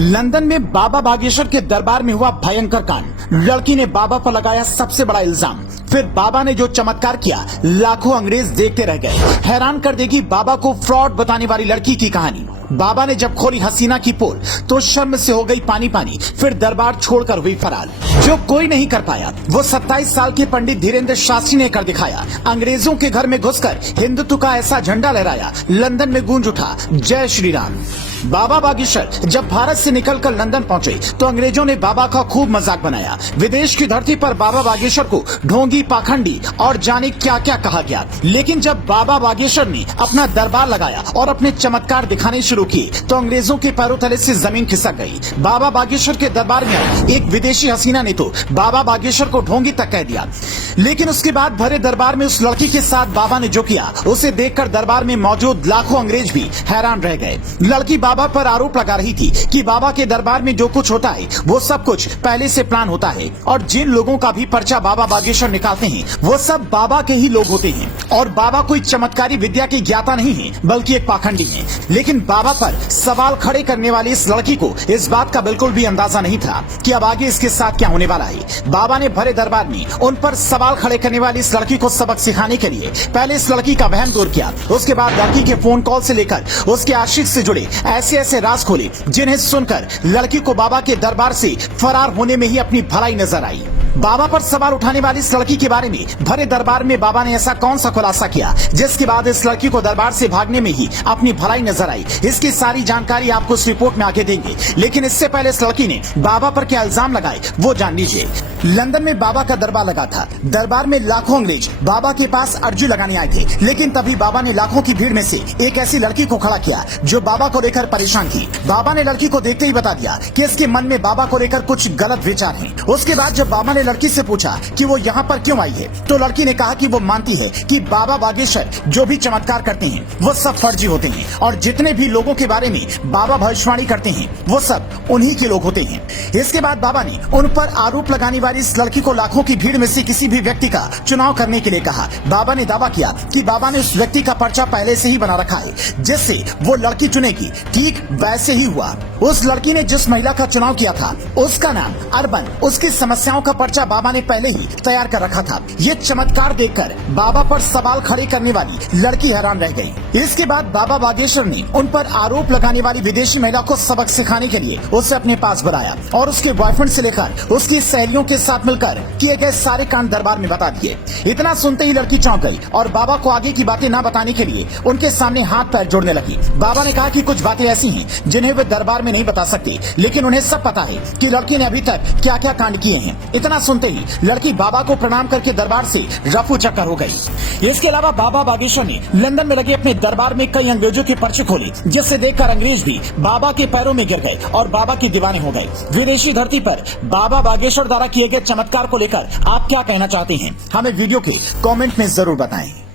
London में बाबा बागेश्वर के दरबार में हुआ भयंकर कांड। लड़की ने बाबा पर लगाया सबसे बड़ा इल्जाम। फिर बाबा ने जो चमत्कार किया, लाखों अंग्रेज देखते रह गए। हैरान कर देगी बाबा को फ्रॉड बताने वाली लड़की की कहानी। बाबा ने जब खोली हसीना की पोल तो शर्म से हो गई पानी पानी। फिर दरबार छोड़कर हुई फरार। जो कोई नहीं कर पाया वो 27 साल के पंडित धीरेन्द्र शास्त्री ने कर दिखाया। अंग्रेजों के घर में घुसकर हिंदुत्व का ऐसा झंडा लहराया, लंदन में गूंज उठा जय श्री राम। बाबा बागेश्वर जब भारत से निकलकर लंदन पहुंचे तो अंग्रेजों ने बाबा का खूब मजाक बनाया। विदेश की धरती पर बाबा बागेश्वर को ढोंगी, पाखंडी और जाने क्या क्या कहा गया। लेकिन जब बाबा बागेश्वर ने अपना दरबार लगाया और अपने चमत्कार दिखाने शुरू किए तो अंग्रेजों के पैरों तले से जमीन खिसक गई। बाबा बागेश्वर के दरबार में एक विदेशी हसीना ने तो बाबा बागेश्वर को ढोंगी तक कह दिया। लेकिन उसके बाद भरे दरबार में उस लड़की के साथ बाबा ने जो किया उसे देखकर दरबार में मौजूद लाखों अंग्रेज भी हैरान रह गए। लड़की बाबा पर आरोप लगा रही थी कि बाबा के दरबार में जो कुछ होता है वो सब कुछ पहले से प्लान होता है और जिन लोगों का भी पर्चा बाबा बागेश्वर निकालते हैं वो सब बाबा के ही लोग होते हैं और बाबा कोई चमत्कारी विद्या की ज्ञाता नहीं है बल्कि एक पाखंडी है। लेकिन बाबा पर सवाल खड़े करने वाली इस लड़की को इस बात का बिल्कुल भी अंदाजा नहीं था कि अब आगे इसके साथ क्या होने वाला है। बाबा ने भरे दरबार में उन पर सवाल खड़े करने वाली इस लड़की को सबक सिखाने के लिए पहले इस लड़की का वहम दूर किया। उसके बाद लड़की के फोन कॉल से लेकर उसके आशिक से जुड़े ऐसे राज खोले जिन्हें सुनकर लड़की को बाबा के दरबार से फरार होने में ही अपनी भलाई नजर आई। बाबा पर सवाल उठाने वाली इस लड़की के बारे में भरे दरबार में बाबा ने ऐसा कौन सा खुलासा किया जिसके बाद इस लड़की को दरबार से भागने में ही अपनी भलाई नजर आई। इसकी सारी जानकारी आपको इस रिपोर्ट में आगे देंगे। लेकिन इससे पहले इस लड़की ने बाबा पर क्या इल्जाम लगाए वो जान लीजिए। लंदन में बाबा का दरबार लगा था। दरबार में लाखों अंग्रेज बाबा के पास अर्जी लगाने आए थे। लेकिन तभी बाबा ने लाखों की भीड़ में से एक ऐसी लड़की को खड़ा किया जो बाबा को लेकर परेशान थी। बाबा ने लड़की को देखते ही बता दिया कि इसके मन में बाबा को लेकर कुछ गलत विचार हैं। उसके बाद जब बाबा ने लड़की से पूछा कि वो यहाँ पर क्यों आई है तो लड़की ने कहा कि वो मानती है कि बाबा बागेश्वर जो भी चमत्कार करते हैं वो सब फर्जी होते हैं और जितने भी लोगों के बारे में बाबा भविष्यवाणी करते हैं वो सब उन्हीं के लोग होते हैं। इसके बाद बाबा ने उन पर आरोप लगाने वाली इस लड़की को लाखों की भीड़ में से किसी भी व्यक्ति का चुनाव करने के लिए कहा। बाबा ने दावा किया कि बाबा ने उस व्यक्ति का पर्चा पहले से ही बना रखा है जिससे वो लड़की चुनेगी। ठीक वैसे ही हुआ। उस लड़की ने जिस महिला का चुनाव किया था उसका नाम अर्बन, उसकी समस्याओं का पर्चा बाबा ने पहले ही तैयार कर रखा था। ये चमत्कार देखकर बाबा पर सवाल खड़े करने वाली लड़की हैरान रह गई। इसके बाद बाबा बागेश्वर ने उन पर आरोप लगाने वाली विदेशी महिला को सबक सिखाने के लिए उसे अपने पास बुलाया और उसके बॉयफ्रेंड से लेकर उसकी सहेलियों के साथ मिलकर किए गए सारे कांड दरबार में बता दिए। इतना सुनते ही लड़की चौंक गई और बाबा को आगे की बातें न बताने के लिए उनके सामने हाथ पैर जोड़ने लगी। बाबा ने कहा कि कुछ बातें ऐसी हैं जिन्हें वे दरबार में नहीं बता सकते, लेकिन उन्हें सब पता है कि लड़की ने अभी तक क्या क्या कांड किए हैं। इतना सुनते ही लड़की बाबा को प्रणाम करके दरबार से रफू चक्कर हो गई। इसके अलावा बाबा बागेश्वर ने लंदन में लगे अपने दरबार में कई अंग्रेजों के पर्चे खोले जिससे देखकर अंग्रेज भी बाबा के पैरों में गिर गए और बाबा की दीवाने हो गए। विदेशी धरती पर बाबा बागेश्वर द्वारा किए गए चमत्कार को लेकर आप क्या कहना चाहते हैं हमें वीडियो के कमेंट में जरूर बताएं।